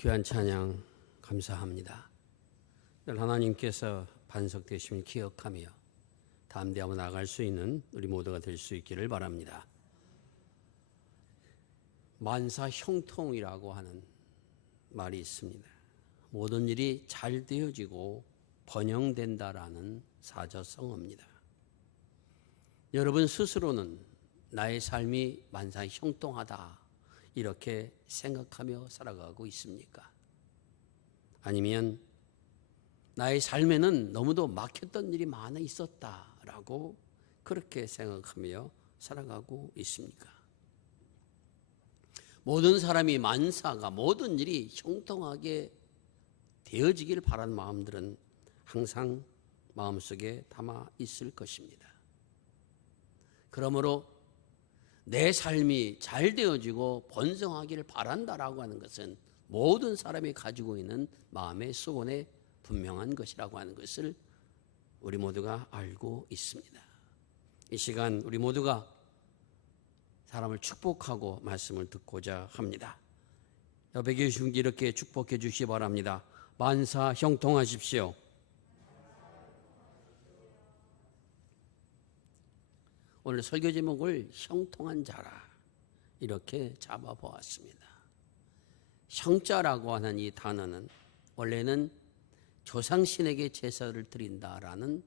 귀한 찬양 감사합니다. 하나님께서 반석되심을 기억하며 담대하고 나아갈 수 있는 우리 모두가 될 수 있기를 바랍니다. 만사 형통이라고 하는 말이 있습니다. 모든 일이 잘 되어지고 번영된다라는 사자성어입니다. 여러분 스스로는 나의 삶이 만사 형통하다 이렇게 생각하며 살아가고 있습니까? 아니면 나의 삶에는 너무도 막혔던 일이 많아 있었다라고 그렇게 생각하며 살아가고 있습니까? 모든 사람이 만사가 모든 일이 형통하게 되어지길 바라는 마음들은 항상 마음속에 담아 있을 것입니다. 그러므로 내 삶이 잘 되어지고 번성하기를 바란다라고 하는 것은 모든 사람이 가지고 있는 마음의 소원에 분명한 것이라고 하는 것을 우리 모두가 알고 있습니다. 이 시간 우리 모두가 사람을 축복하고 말씀을 듣고자 합니다. 옆에 계신 분께 이렇게 축복해 주시기 바랍니다. 만사 형통하십시오. 오늘 설교 제목을 형통한 자라 이렇게 잡아보았습니다. 형자라고 하는 이 단어는 원래는 조상신에게 제사를 드린다라는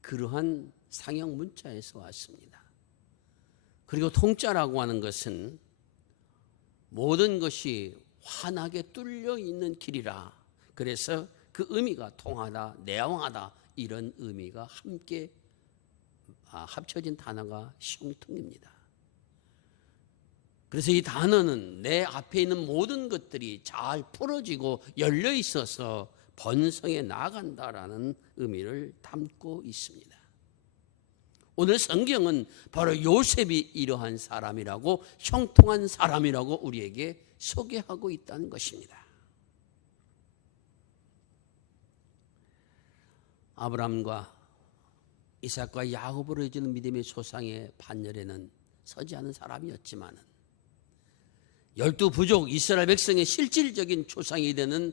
그러한 상형 문자에서 왔습니다. 그리고 통자라고 하는 것은 모든 것이 환하게 뚫려 있는 길이라, 그래서 그 의미가 통하다, 내왕하다 이런 의미가 함께 합쳐진 단어가 형통입니다. 그래서 이 단어는 내 앞에 있는 모든 것들이 잘 풀어지고 열려 있어서 번성해 나간다라는 의미를 담고 있습니다. 오늘 성경은 바로 요셉이 이러한 사람이라고, 형통한 사람이라고 우리에게 소개하고 있다는 것입니다. 아브라함과 이삭과 야곱으로 이어지는 믿음의 조상의 반열에는 서지 않은 사람이었지만 12부족 이스라엘 백성의 실질적인 조상이 되는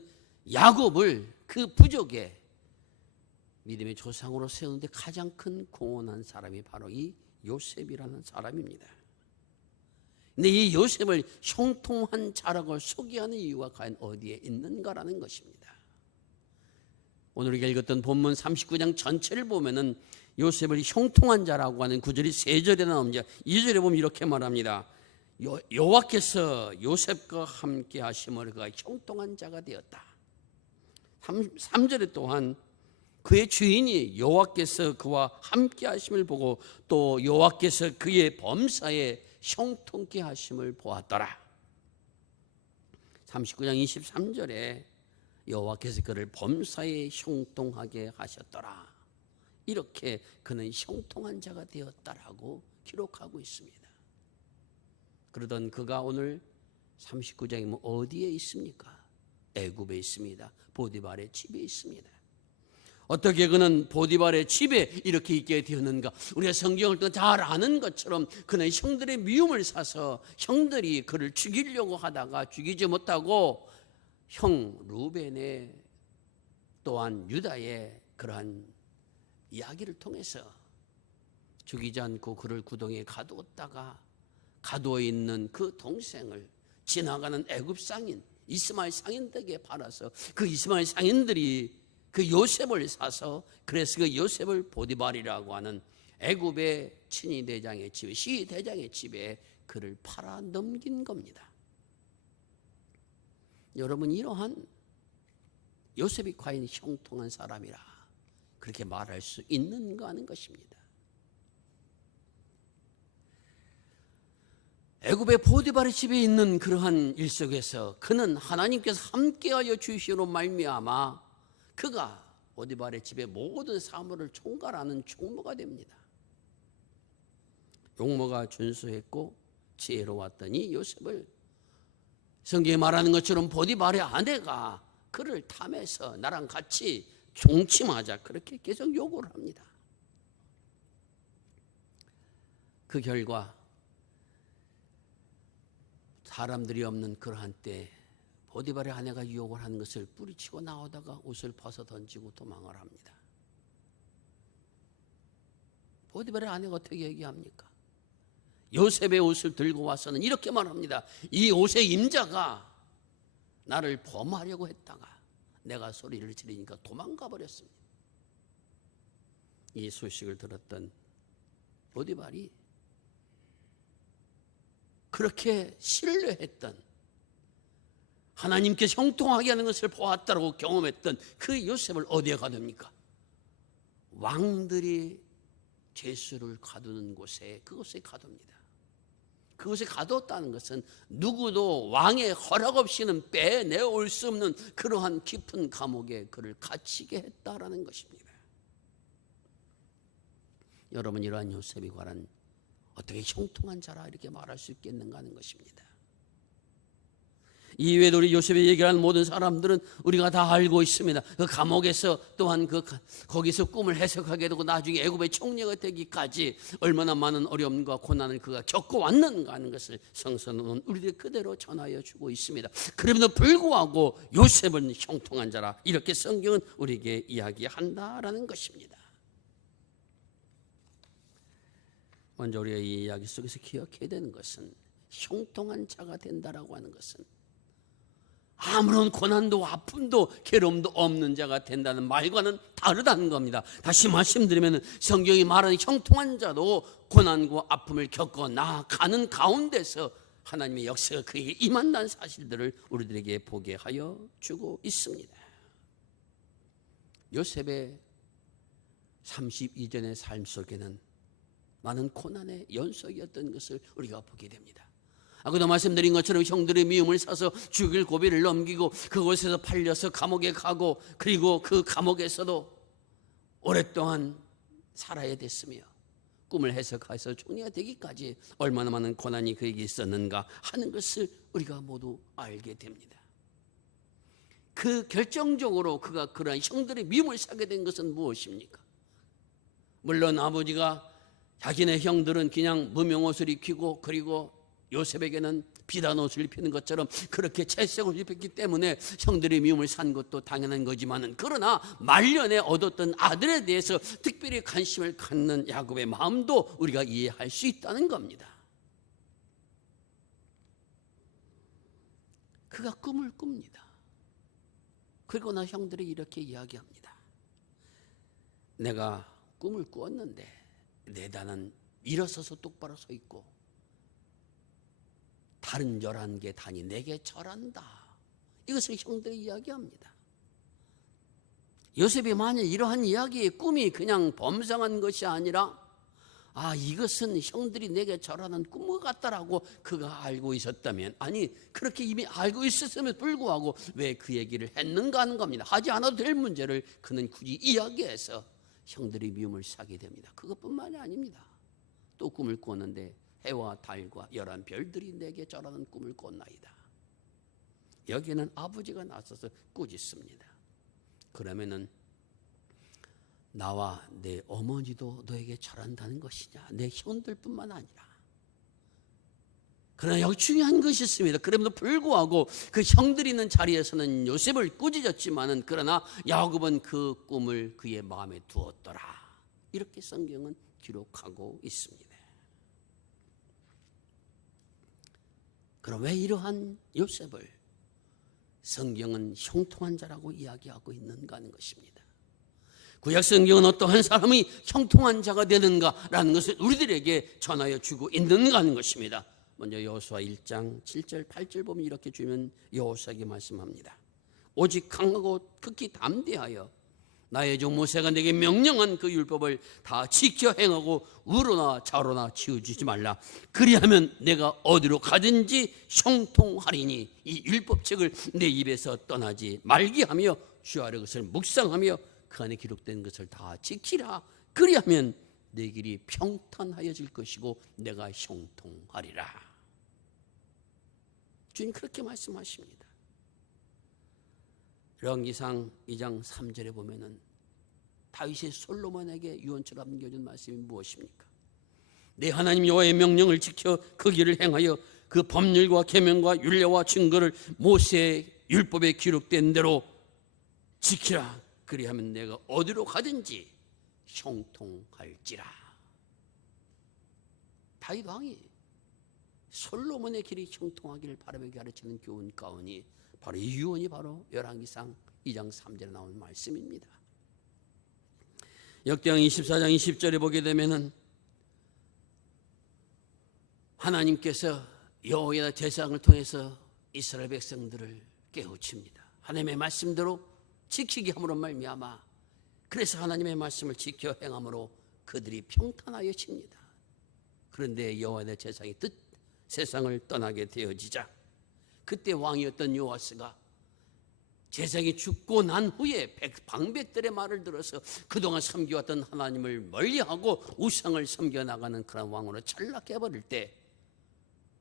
야곱을 그 부족의 믿음의 조상으로 세우는데 가장 큰 공헌한 사람이 바로 이 요셉이라는 사람입니다. 근데 이 요셉을 형통한 자라고 소개하는 이유가 과연 어디에 있는가라는 것입니다. 오늘 우리가 읽었던 본문 39장 전체를 보면은 요셉을 형통한 자라고 하는 구절이 3절에 나옵니다. 2절에 보면 이렇게 말합니다. 여호와께서 요셉과 함께 하심으로 그가 형통한 자가 되었다. 3절에 또한 그의 주인이 여호와께서 그와 함께 하심을 보고 또 여호와께서 그의 범사에 형통케 하심을 보았더라. 39장 23절에 여호와께서 그를 범사에 형통하게 하셨더라. 이렇게 그는 형통한 자가 되었다라고 기록하고 있습니다. 그러던 그가 오늘 39장이면 어디에 있습니까? 애굽에 있습니다. 보디발의 집에 있습니다. 어떻게 그는 보디발의 집에 이렇게 있게 되었는가? 우리가 성경을 또 잘 아는 것처럼 그는 형들의 미움을 사서 형들이 그를 죽이려고 하다가 죽이지 못하고 형 루벤의 또한 유다의 그러한 이야기를 통해서 죽이지 않고 그를 구덩이에 가두었다가 가두어 있는 그 동생을 지나가는 애굽 상인 이스마엘 상인들에게 팔아서 그 이스마엘 상인들이 그 요셉을 사서 그래서 그 요셉을 보디발이라고 하는 애굽의 친위 대장의 집에, 시위 대장의 집에 그를 팔아 넘긴 겁니다. 여러분, 이러한 요셉이 과연 형통한 사람이라 그렇게 말할 수 있는가 하는 것입니다. 애굽의 보디발의 집에 있는 그러한 일 속에서 그는 하나님께서 함께하여 주시로 말미암아 그가 보디발의 집의 모든 사물을 총괄하는 총무가 됩니다. 용모가 준수했고 지혜로웠더니 요셉을 성경에 말하는 것처럼 보디발의 아내가 그를 탐해서 나랑 같이 종침하자 그렇게 계속 요구를 합니다. 그 결과 사람들이 없는 그러한 때 보디발의 아내가 유혹을 한 것을 뿌리치고 나오다가 옷을 벗어 던지고 도망을 합니다. 보디발의 아내가 어떻게 얘기합니까? 요셉의 옷을 들고 와서는 이렇게 말합니다. 이 옷의 임자가 나를 범하려고 했다가 내가 소리를 지르니까 도망가 버렸습니다. 이 소식을 들었던 보디발이 그렇게 신뢰했던, 하나님께 형통하게 하는 것을 보았다고 경험했던 그 요셉을 어디에 가둡니까? 왕들이 죄수를 가두는 곳에, 그곳에 가둡니다. 그곳에 가뒀다는 것은 누구도 왕의 허락 없이는 빼내올 수 없는 그러한 깊은 감옥에 그를 갇히게 했다라는 것입니다. 여러분, 이러한 요셉이 과연 어떻게 형통한 자라 이렇게 말할 수 있겠는가 하는 것입니다. 이외에도 우리 요셉이 얘기하는 모든 사람들은 우리가 다 알고 있습니다. 그 감옥에서 또한 거기서 꿈을 해석하게 되고 나중에 애굽의 총리가 되기까지 얼마나 많은 어려움과 고난을 그가 겪어왔는가 하는 것을 성서는 우리들 그대로 전하여 주고 있습니다. 그럼에도 불구하고 요셉은 형통한 자라 이렇게 성경은 우리에게 이야기한다라는 것입니다. 먼저 우리가 이 이야기 속에서 기억해야 되는 것은, 형통한 자가 된다라고 하는 것은 아무런 고난도 아픔도 괴로움도 없는 자가 된다는 말과는 다르다는 겁니다. 다시 말씀드리면 성경이 말하는 형통한 자도 고난과 아픔을 겪어 나아가는 가운데서 하나님의 역사가 그에게 임한다는 사실들을 우리들에게 보게 하여 주고 있습니다. 요셉의 32년의 삶 속에는 많은 고난의 연속이었던 것을 우리가 보게 됩니다. 아까도 말씀드린 것처럼 형들의 미움을 사서 죽일 고비를 넘기고 그곳에서 팔려서 감옥에 가고, 그리고 그 감옥에서도 오랫동안 살아야 됐으며 꿈을 해석해서 총리가 되기까지 얼마나 많은 고난이 그에게 있었는가 하는 것을 우리가 모두 알게 됩니다. 그 결정적으로 그가 그러한 형들의 미움을 사게 된 것은 무엇입니까? 물론 아버지가 자기네 형들은 그냥 무명옷을 입히고, 그리고 요셉에게는 비단 옷을 입히는 것처럼 그렇게 채색을 입혔기 때문에 형들의 미움을 산 것도 당연한 거지만은, 그러나 말년에 얻었던 아들에 대해서 특별히 관심을 갖는 야곱의 마음도 우리가 이해할 수 있다는 겁니다. 그가 꿈을 꿉니다. 그리고 나 형들이 이렇게 이야기합니다. 내가 꿈을 꾸었는데 내 단은 일어서서 똑바로 서 있고 다른 11개 단이 내게 절한다. 이것을 형들이 이야기합니다. 요셉이 만약 이러한 이야기의 꿈이 그냥 범상한 것이 아니라 이것은 형들이 내게 절하는 꿈 같다라고 그가 알고 있었다면, 아니 그렇게 이미 알고 있었음에도 불구하고 왜 그 얘기를 했는가 하는 겁니다. 하지 않아도 될 문제를 그는 굳이 이야기해서 형들이 미움을 사게 됩니다. 그것뿐만이 아닙니다. 또 꿈을 꿨는데 해와 달과 11별들이 내게 절하는 꿈을 꿨나이다. 여기에는 아버지가 나서서 꾸짖습니다. 그러면은 나와 내 어머니도 너에게 절한다는 것이냐? 내 형들뿐만 아니라. 그러나 여기 중요한 것이 있습니다. 그럼에도 불구하고 그 형들이 있는 자리에서는 요셉을 꾸짖었지만은, 그러나 야곱은 그 꿈을 그의 마음에 두었더라. 이렇게 성경은 기록하고 있습니다. 그럼 왜 이러한 요셉을 성경은 형통한 자라고 이야기하고 있는가 하는 것입니다. 구약 성경은 어떠한 사람이 형통한 자가 되는가라는 것을 우리들에게 전하여 주고 있는가 하는 것입니다. 먼저 여호수아 1장 7절 8절 보면 이렇게 주면 여호수아에게 말씀합니다. 오직 강하고 극히 담대하여 나의 종 모세가 내게 명령한 그 율법을 다 지켜 행하고 우로나 좌로나 치우치지 말라. 그리하면 내가 어디로 가든지 형통하리니 이 율법책을 내 입에서 떠나지 말게 하며 주야의 것을 묵상하며 그 안에 기록된 것을 다 지키라. 그리하면 내 길이 평탄하여질 것이고 내가 형통하리라. 주님 그렇게 말씀하십니다. 열왕기상 2장 3절에 보면은 다윗이 솔로몬에게 유언처럼 남겨준 말씀이 무엇입니까? 내 하나님 여호와의 명령을 지켜 그 길을 행하여 그 법률과 계명과 율례와 증거를 모세의 율법에 기록된 대로 지키라. 그리하면 내가 어디로 가든지 형통할지라. 다윗 왕이 솔로몬의 길이 형통하기를 바라며 가르치는 교훈 가운이 바로 이 유언이 바로 열왕기상 2장 3절에 나온 말씀입니다. 역대상 24장 20절에 보게 되면은 하나님께서 여호와 제사장을 통해서 이스라엘 백성들을 깨우칩니다. 하나님의 말씀대로 지키게 함으로 말미암아 그래서 하나님의 말씀을 지켜 행함으로 그들이 평탄하여집니다. 그런데 여호와의 제사장이 뜻 세상을 떠나게 되어지자 그때 왕이었던 요아스가 제사장이 죽고 난 후에 방백들의 말을 들어서 그동안 섬겨왔던 하나님을 멀리하고 우상을 섬겨나가는 그런 왕으로 전락해버릴 때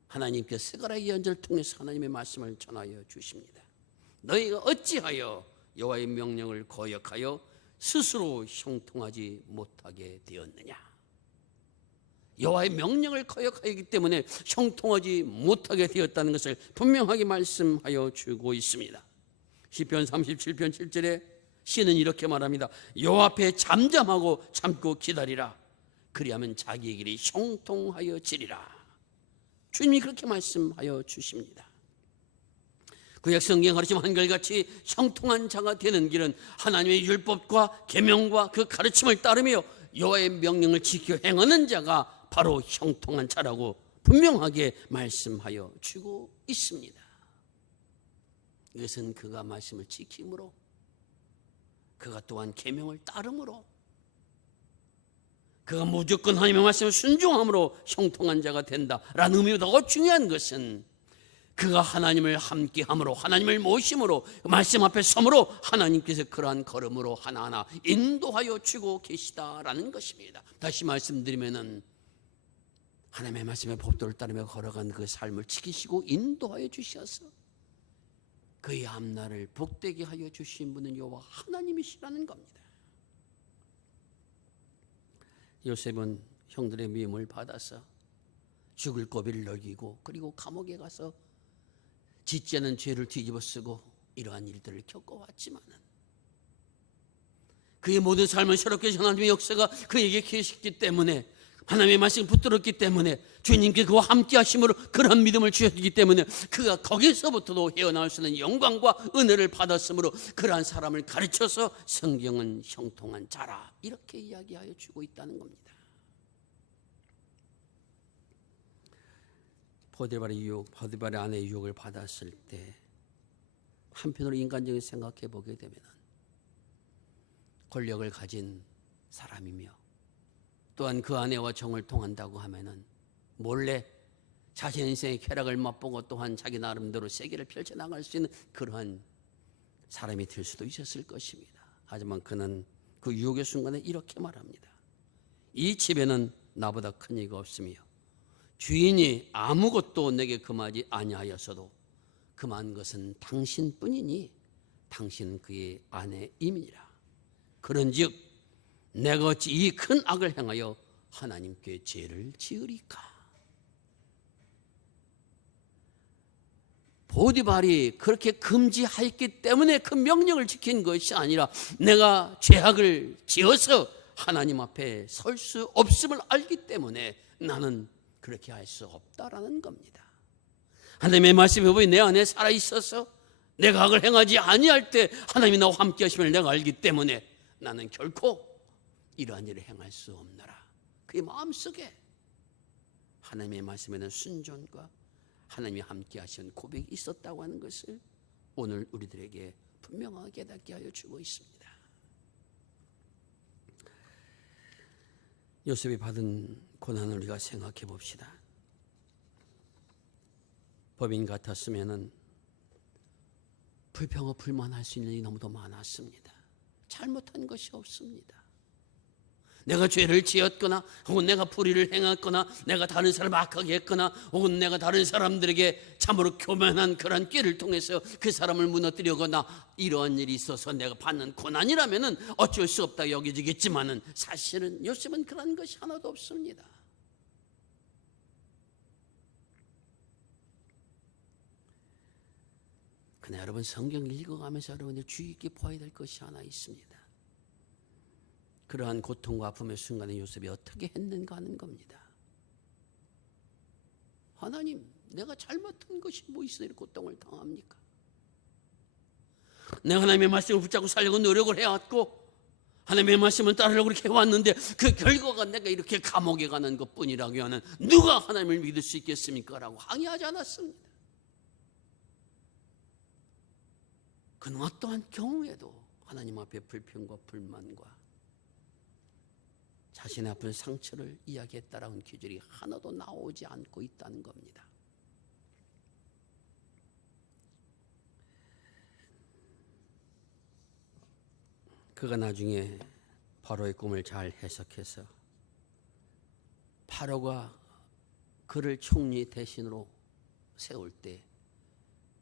하나님께서 스가랴 예언자를 통해서 하나님의 말씀을 전하여 주십니다. 너희가 어찌하여 여호와의 명령을 거역하여 스스로 형통하지 못하게 되었느냐. 여호와의 명령을 거역하기 때문에 형통하지 못하게 되었다는 것을 분명하게 말씀하여 주고 있습니다. 시편 37편 7절에 시는 이렇게 말합니다. 여호와 앞에 잠잠하고 참고 기다리라. 그리하면 자기의 길이 형통하여 지리라. 주님이 그렇게 말씀하여 주십니다. 구약 성경 가르침 한결같이 형통한 자가 되는 길은 하나님의 율법과 계명과 그 가르침을 따르며 여호와의 명령을 지켜 행하는 자가 바로 형통한 자라고 분명하게 말씀하여 주고 있습니다. 이것은 그가 말씀을 지킴으로 그가 또한 계명을 따름으로 그가 무조건 하나님의 말씀을 순종함으로 형통한 자가 된다라는 의미보다 더 중요한 것은 그가 하나님을 함께함으로 하나님을 모심으로 말씀 앞에 섬으로 하나님께서 그러한 걸음으로 하나하나 인도하여 주고 계시다라는 것입니다. 다시 말씀드리면은 하나님의 말씀의 법도를 따르며 걸어간 그 삶을 지키시고 인도하여 주셔서 그의 앞날을 복되게 하여 주신 분은 여호와 하나님이시라는 겁니다. 요셉은 형들의 미움을 받아서 죽을 고비를 넘기고 그리고 감옥에 가서 짓지 않은 죄를 뒤집어 쓰고 이러한 일들을 겪어왔지만은 그의 모든 삶을 새롭게 하나님의 역사가 그에게 계시기 때문에 하나님의 말씀을 붙들었기 때문에 주님께 그와 함께 하심으로 그런 믿음을 주셨기 때문에 그가 거기서부터도 헤어나올 수 있는 영광과 은혜를 받았으므로 그러한 사람을 가르쳐서 성경은 형통한 자라 이렇게 이야기하여 주고 있다는 겁니다. 포디발의 아내의 유혹을 받았을 때 한편으로 인간적인 생각해 보게 되면 권력을 가진 사람이며 또한 그 아내와 정을 통한다고 하면은 몰래 자신 인생의 쾌락을 맛보고 또한 자기 나름대로 세계를 펼쳐나갈 수 있는 그러한 사람이 될 수도 있었을 것입니다. 하지만 그는 그 유혹의 순간에 이렇게 말합니다. 이 집에는 나보다 큰 이가 없으며 주인이 아무것도 내게 금하지 아니하였어도 금한 것은 당신뿐이니 당신은 그의 아내임이니라. 그런즉 내가 어찌 이 큰 악을 행하여 하나님께 죄를 지으리까. 보디발이 그렇게 금지하였기 때문에 그 명령을 지킨 것이 아니라 내가 죄악을 지어서 하나님 앞에 설 수 없음을 알기 때문에 나는 그렇게 할 수 없다라는 겁니다. 하나님의 말씀이 보니 내 안에 살아있어서 내가 악을 행하지 아니할 때 하나님이 나와 함께 하심을 내가 알기 때문에 나는 결코 이러한 일을 행할 수 없노라. 그의 마음속에 하나님의 말씀에는 순종과 하나님이 함께 하신 고백이 있었다고 하는 것을 오늘 우리들에게 분명하게 깨닫게 하여 주고 있습니다. 요셉이 받은 고난을 우리가 생각해 봅시다. 법인 같았으면은 불평과 불만할 수 있는 일이 너무도 많았습니다. 잘못한 것이 없습니다. 내가 죄를 지었거나 혹은 내가 불의를 행했거나 내가 다른 사람을 악하게 했거나 혹은 내가 다른 사람들에게 참으로 교만한 그런 끼를 통해서 그 사람을 무너뜨리거나 이러한 일이 있어서 내가 받는 고난이라면 어쩔 수 없다 여겨지겠지만은 사실은 요셉은 그런 것이 하나도 없습니다. 그러나 여러분 성경 읽어가면서 여러분들 주의 깊게 보아야 될 것이 하나 있습니다. 그러한 고통과 아픔의 순간에 요셉이 어떻게 했는가 하는 겁니다. 하나님, 내가 잘못한 것이 뭐 있어 이렇게 고통을 당합니까? 내가 하나님의 말씀을 붙잡고 살려고 노력을 해왔고 하나님의 말씀을 따르려고 그렇게 해왔는데 그 결과가 내가 이렇게 감옥에 가는 것뿐이라고 하는 누가 하나님을 믿을 수 있겠습니까? 라고 항의하지 않았습니다. 그는 어떠한 경우에도 하나님 앞에 불평과 불만과 자신의 아픈 상처를 이야기했다라는 기절이 하나도 나오지 않고 있다는 겁니다. 그가 나중에 바로의 꿈을 잘 해석해서 파로가 그를 총리 대신으로 세울 때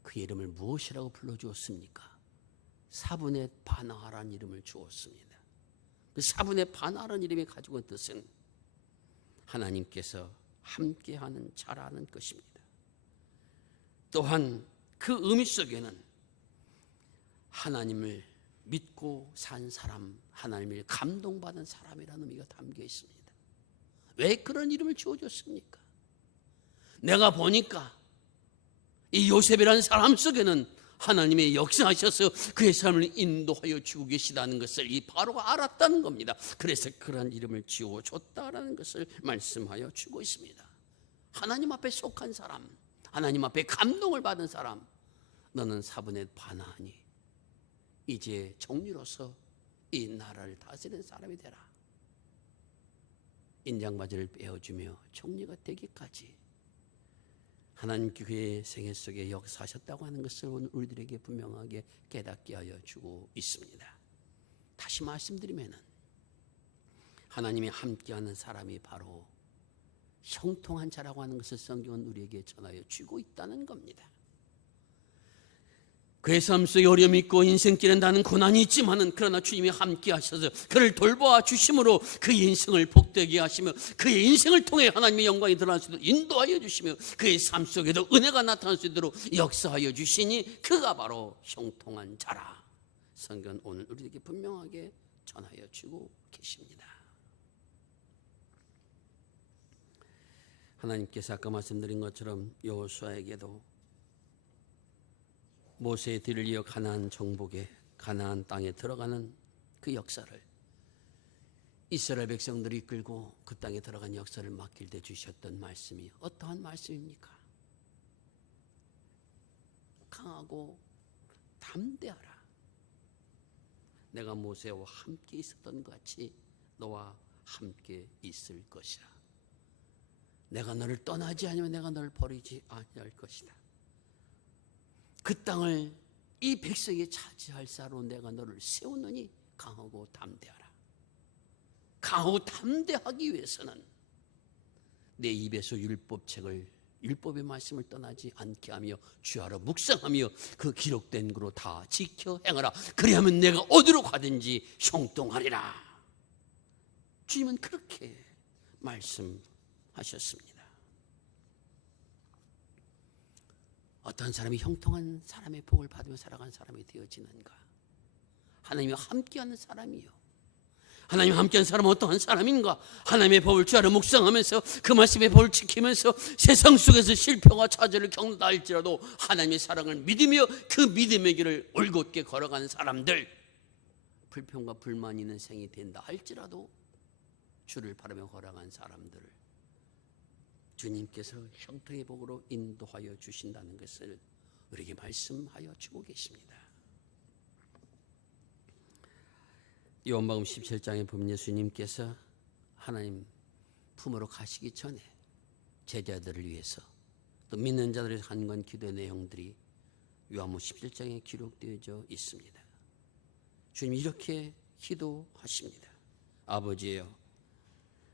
그 이름을 무엇이라고 불러주었습니까? 사분의 바나라는 이름을 주었습니다. 그 사분의 바나라는 이름이 가지고 있는 뜻은 하나님께서 함께하는 자라는 것입니다. 또한 그 의미 속에는 하나님을 믿고 산 사람, 하나님을 감동받은 사람이라는 의미가 담겨 있습니다. 왜 그런 이름을 지어줬습니까? 내가 보니까 이 요셉이라는 사람 속에는 하나님의 역사하셔서 그의 삶을 인도하여 주고 계시다는 것을 이 바로가 알았다는 겁니다. 그래서 그런 이름을 지어줬다라는 것을 말씀하여 주고 있습니다. 하나님 앞에 속한 사람, 하나님 앞에 감동을 받은 사람, 너는 사분의 바나니 이제 종리로서 이 나라를 다스리는 사람이 되라. 인장바지를 빼어주며 종리가 되기까지 하나님 그의 생애 속에 역사하셨다고 하는 것을 오늘 우리들에게 분명하게 깨닫게 하여 주고 있습니다. 다시 말씀드리면 하나님이 함께하는 사람이 바로 형통한 자라고 하는 것을 성경은 우리에게 전하여 주고 있다는 겁니다. 그의 삶 속에 어려움이 있고 인생길에 나는 고난이 있지만은 그러나 주님이 함께 하셔서 그를 돌보아 주심으로 그의 인생을 복되게 하시며 그의 인생을 통해 하나님의 영광이 드러날 수 있도록 인도하여 주시며 그의 삶 속에도 은혜가 나타날 수 있도록 역사하여 주시니 그가 바로 형통한 자라. 성경은 오늘 우리에게 분명하게 전하여 주고 계십니다. 하나님께서 아까 말씀드린 것처럼 여호수아에게도 모세의 뒤를 이어 가나안 정복에 가나안 땅에 들어가는 그 역사를 이스라엘 백성들이 이끌고 그 땅에 들어간 역사를 맡길 때 주셨던 말씀이 어떠한 말씀입니까? 강하고 담대하라. 내가 모세와 함께 있었던 것 같이 너와 함께 있을 것이라. 내가 너를 떠나지 않으면 내가 너를 버리지 아니할 것이다. 그 땅을 이 백성이 차지할 자로 내가 너를 세우느니 강하고 담대하라. 강하고 담대하기 위해서는 내 입에서 율법의 말씀을 떠나지 않게 하며 주야로 묵상하며 그 기록된 거로 다 지켜 행하라. 그리하면 내가 어디로 가든지 형통하리라. 주님은 그렇게 말씀하셨습니다. 어떤 사람이 형통한 사람의 복을 받으며 살아가는 사람이 되어지는가? 하나님과 함께하는 사람이요. 하나님과 함께하는 사람은 어떠한 사람인가? 하나님의 법을 주야로 묵상하면서 그 말씀의 법을 지키면서 세상 속에서 실패와 좌절을 겪는다 할지라도 하나님의 사랑을 믿으며 그 믿음의 길을 올곧게 걸어가는 사람들, 불평과 불만 있는 생이 된다 할지라도 주를 바라며 걸어가는 사람들을 주님께서 형통의 복으로 인도하여 주신다는 것을 우리에게 말씀하여 주고 계십니다. 요한복음 17장에 보면 예수님께서 하나님 품으로 가시기 전에 제자들을 위해서 또 믿는 자들을 위해서 한 건 기도의 내용들이 요한복음 17장에 기록되어져 있습니다. 주님 이렇게 기도하십니다. 아버지여,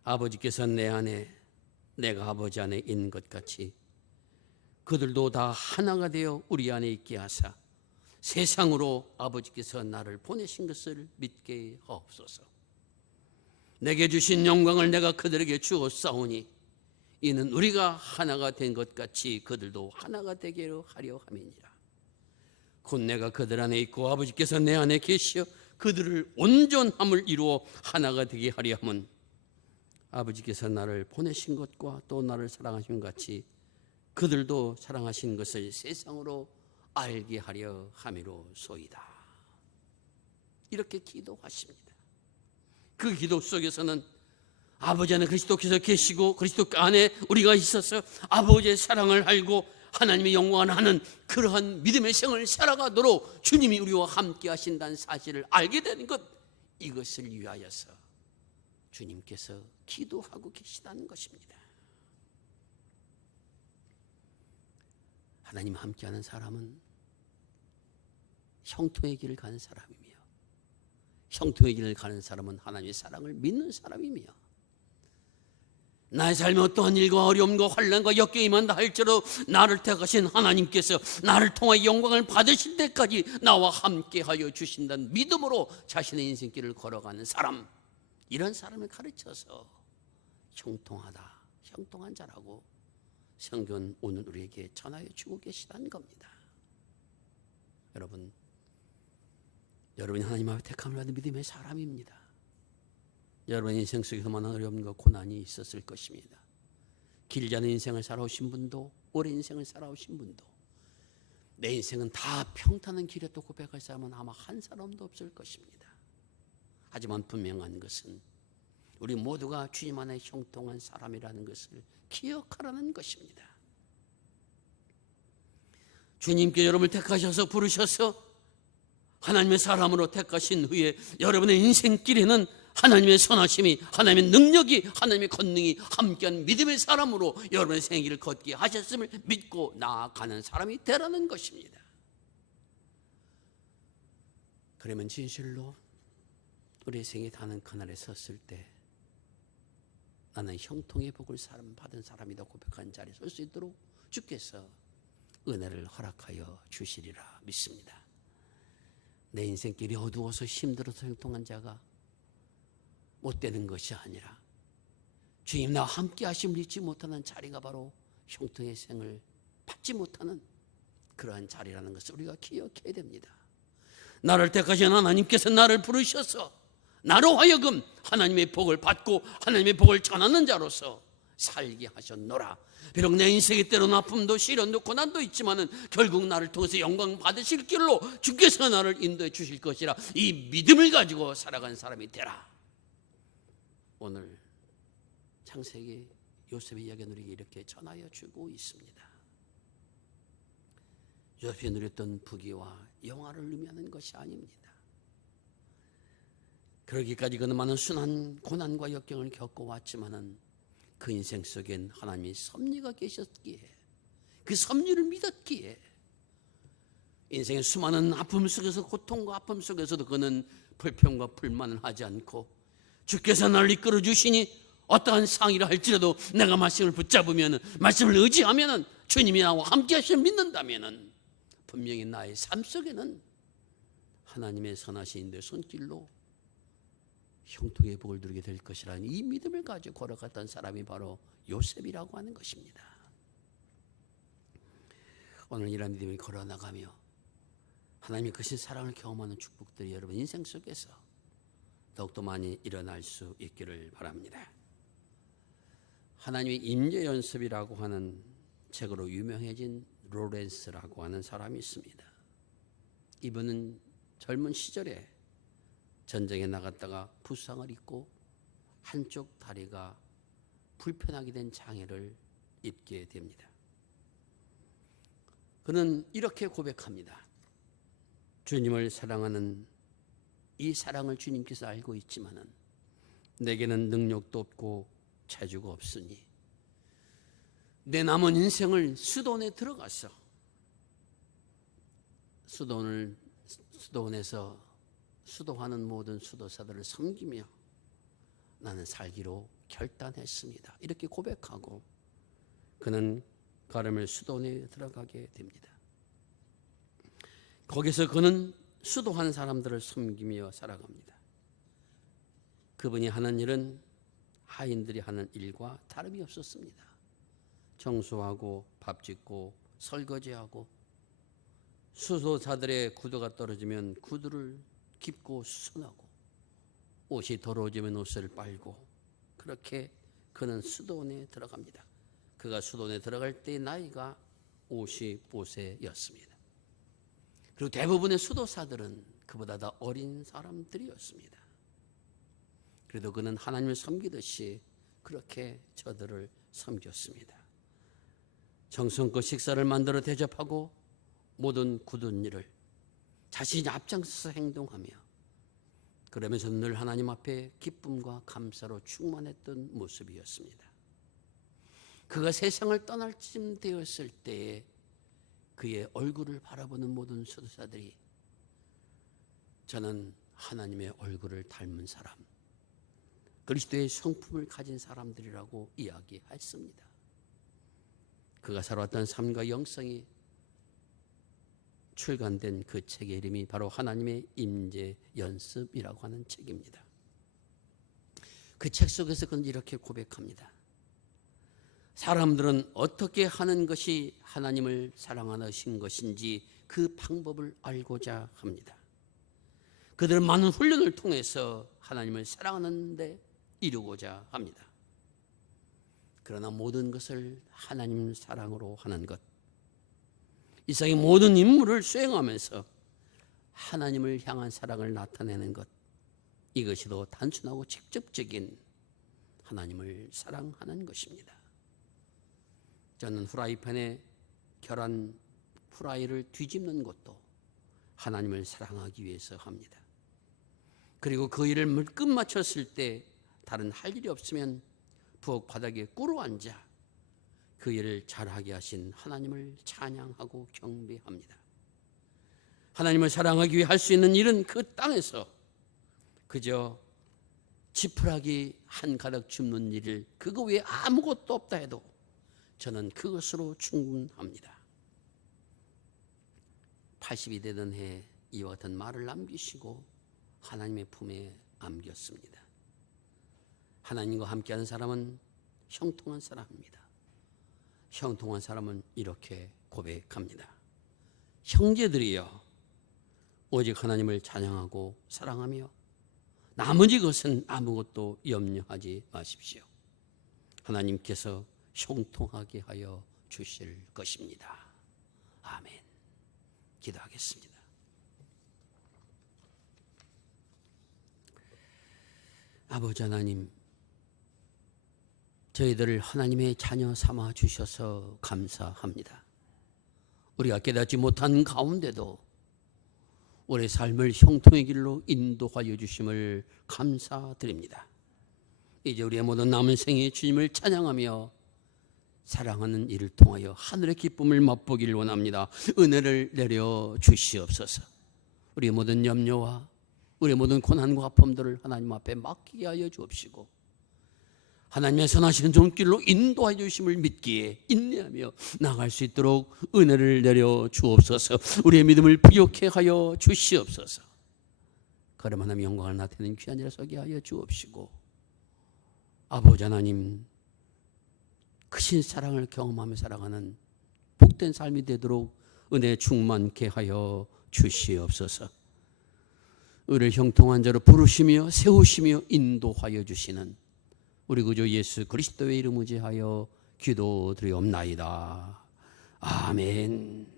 아버지께서 내 안에 내가 아버지 안에 있는 것 같이 그들도 다 하나가 되어 우리 안에 있게 하사 세상으로 아버지께서 나를 보내신 것을 믿게 하옵소서. 내게 주신 영광을 내가 그들에게 주었사오니 이는 우리가 하나가 된 것 같이 그들도 하나가 되게 하려 함이니라. 곧 내가 그들 안에 있고 아버지께서 내 안에 계시어 그들을 온전함을 이루어 하나가 되게 하려 함은 아버지께서 나를 보내신 것과 또 나를 사랑하신 것 같이 그들도 사랑하신 것을 세상으로 알게 하려 함이로소이다. 이렇게 기도하십니다. 그 기도 속에서는 아버지 안에 그리스도께서 계시고 그리스도 안에 우리가 있어서 아버지의 사랑을 알고 하나님의 영광을 하는 그러한 믿음의 생을 살아가도록 주님이 우리와 함께 하신다는 사실을 알게 되는 것, 이것을 위하여서 주님께서 기도하고 계시다는 것입니다. 하나님 함께하는 사람은 형통의 길을 가는 사람이며, 형통의 길을 가는 사람은 하나님의 사랑을 믿는 사람이며, 나의 삶에 어떠한 일과 어려움과 환난과 역경이 할지라도 나를 택하신 하나님께서 나를 통하여 영광을 받으실 때까지 나와 함께하여 주신다는 믿음으로 자신의 인생길을 걸어가는 사람, 이런 사람을 가르쳐서 형통하다, 형통한 자라고 성경은 오늘 우리에게 전하여 주고 계시다는 겁니다. 여러분이 하나님 앞에 택함을 받은 믿음의 사람입니다. 여러분 인생 속에서 많은 어려움과 고난이 있었을 것입니다. 길지 않은 인생을 살아오신 분도, 오랜 인생을 살아오신 분도, 내 인생은 다 평탄한 길이었다고 고백할 사람은 아마 한 사람도 없을 것입니다. 하지만 분명한 것은 우리 모두가 주님 안에 형통한 사람이라는 것을 기억하라는 것입니다. 주님께 여러분을 택하셔서 부르셔서 하나님의 사람으로 택하신 후에 여러분의 인생길에는 하나님의 선하심이, 하나님의 능력이, 하나님의 권능이 함께한 믿음의 사람으로 여러분의 생길을 걷게 하셨음을 믿고 나아가는 사람이 되라는 것입니다. 그러면 진실로 우리의 생이 다는 그날에 섰을 때 나는 형통의 복을 받은 사람이다 고백한 자리에 설 수 있도록 주께서 은혜를 허락하여 주시리라 믿습니다. 내 인생길이 어두워서 힘들어서 형통한 자가 못 되는 것이 아니라 주님 나와 함께 하심을 잊지 못하는 자리가 바로 형통의 생을 받지 못하는 그러한 자리라는 것을 우리가 기억해야 됩니다. 나를 택하신 하나님께서 나를 부르셔서 나로 하여금 하나님의 복을 받고 하나님의 복을 전하는 자로서 살게 하셨노라. 비록 내 인생에 때로는 아픔도 시련도 고난도 있지만은 결국 나를 통해서 영광 받으실 길로 주께서 나를 인도해 주실 것이라 이 믿음을 가지고 살아가는 사람이 되라. 오늘 창세기 요셉의 이야기는 우리에게 이렇게 전하여 주고 있습니다. 요셉이 누렸던 부귀와 영화를 의미하는 것이 아닙니다. 그러기까지 그는 많은 순한 고난과 역경을 겪어왔지만은 그 인생 속엔 하나님의 섭리가 계셨기에, 그 섭리를 믿었기에 인생의 수많은 아픔 속에서, 고통과 아픔 속에서도 그는 불평과 불만을 하지 않고 주께서 나를 이끌어 주시니 어떠한 상이라 할지라도 내가 말씀을 붙잡으면, 말씀을 의지하면, 주님이 나와 함께 하시는 믿는다면 분명히 나의 삶 속에는 하나님의 선하신 인도의 손길로 형통의 복을 누리게 될 것이라는 이 믿음을 가지고 걸어갔던 사람이 바로 요셉이라고 하는 것입니다. 오늘 이런 믿음을 걸어나가며 하나님의 크신 사랑을 경험하는 축복들이 여러분 인생 속에서 더욱더 많이 일어날 수 있기를 바랍니다. 하나님의 임재연습이라고 하는 책으로 유명해진 로렌스라고 하는 사람이 있습니다. 이분은 젊은 시절에 전쟁에 나갔다가 부상을 입고 한쪽 다리가 불편하게 된 장애를 입게 됩니다. 그는 이렇게 고백합니다. 주님을 사랑하는 이 사랑을 주님께서 알고 있지만은 내게는 능력도 없고 재주가 없으니 내 남은 인생을 수도원에 들어가서 수도원에서 수도하는 모든 수도사들을 섬기며 나는 살기로 결단했습니다. 이렇게 고백하고 그는 가르멜 수도원에 들어가게 됩니다. 거기서 그는 수도한 사람들을 섬기며 살아갑니다. 그분이 하는 일은 하인들이 하는 일과 다름이 없었습니다. 청소하고 밥 짓고 설거지하고 수도사들의 구두가 떨어지면 구두를 깁고 수선하고, 옷이 더러워지면 옷을 빨고, 그렇게 그는 수도원에 들어갑니다. 그가 수도원에 들어갈 때 나이가 55세였습니다. 그리고 대부분의 수도사들은 그보다 더 어린 사람들이었습니다. 그래도 그는 하나님을 섬기듯이 그렇게 저들을 섬겼습니다. 정성껏 식사를 만들어 대접하고 모든 굳은 일을 자신이 앞장서서 행동하며, 그러면서 늘 하나님 앞에 기쁨과 감사로 충만했던 모습이었습니다. 그가 세상을 떠날 쯤 되었을 때에 그의 얼굴을 바라보는 모든 수도사들이 저는 하나님의 얼굴을 닮은 사람, 그리스도의 성품을 가진 사람들이라고 이야기했습니다. 그가 살아왔던 삶과 영성이 출간된 그 책의 이름이 바로 하나님의 임재 연습이라고 하는 책입니다. 그 책 속에서 그는 이렇게 고백합니다. 사람들은 어떻게 하는 것이 하나님을 사랑하신 것인지 그 방법을 알고자 합니다. 그들은 많은 훈련을 통해서 하나님을 사랑하는 데 이루고자 합니다. 그러나 모든 것을 하나님 사랑으로 하는 것, 이 세상의 모든 임무를 수행하면서 하나님을 향한 사랑을 나타내는 것, 이것이 더 단순하고 직접적인 하나님을 사랑하는 것입니다. 저는 후라이팬에 계란 후라이를 뒤집는 것도 하나님을 사랑하기 위해서 합니다. 그리고 그 일을 끝 마쳤을 때 다른 할 일이 없으면 부엌 바닥에 꿇어 앉아 그 일을 잘하게 하신 하나님을 찬양하고 경배합니다. 하나님을 사랑하기 위해 할 수 있는 일은 그 땅에서 그저 지푸라기 한 가닥 줍는 일을, 그거 외에 아무것도 없다 해도 저는 그것으로 충분합니다. 80이 되던 해 이와 같은 말을 남기시고 하나님의 품에 안겼습니다. 하나님과 함께하는 사람은 형통한 사람입니다. 형통한 사람은 이렇게 고백합니다. 형제들이여, 오직 하나님을 찬양하고 사랑하며 나머지 것은 아무것도 염려하지 마십시오. 하나님께서 형통하게 하여 주실 것입니다. 아멘. 기도하겠습니다. 아버지 하나님, 저희들을 하나님의 자녀 삼아 주셔서 감사합니다. 우리가 깨닫지 못한 가운데도 우리의 삶을 형통의 길로 인도하여 주심을 감사드립니다. 이제 우리의 모든 남은 생에 주님을 찬양하며 사랑하는 일을 통하여 하늘의 기쁨을 맛보기를 원합니다. 은혜를 내려 주시옵소서. 우리의 모든 염려와 우리의 모든 고난과 아픔들을 하나님 앞에 맡기게 하여 주옵시고, 하나님의 선하신 손길로 인도하여 주심을 믿기에 인내하며 나아갈 수 있도록 은혜를 내려 주옵소서. 우리의 믿음을 부욕해 하여 주시옵소서. 그럼 하나님 영광을 나타내는 귀한 일에 서게 하여 주옵시고, 아버지 하나님, 크신 사랑을 경험하며 살아가는 복된 삶이 되도록 은혜 충만케 하여 주시옵소서. 우리를 형통한 자로 부르시며 세우시며 인도하여 주시는 우리 구주 예수 그리스도의 이름 의지하여 기도드리옵나이다. 아멘.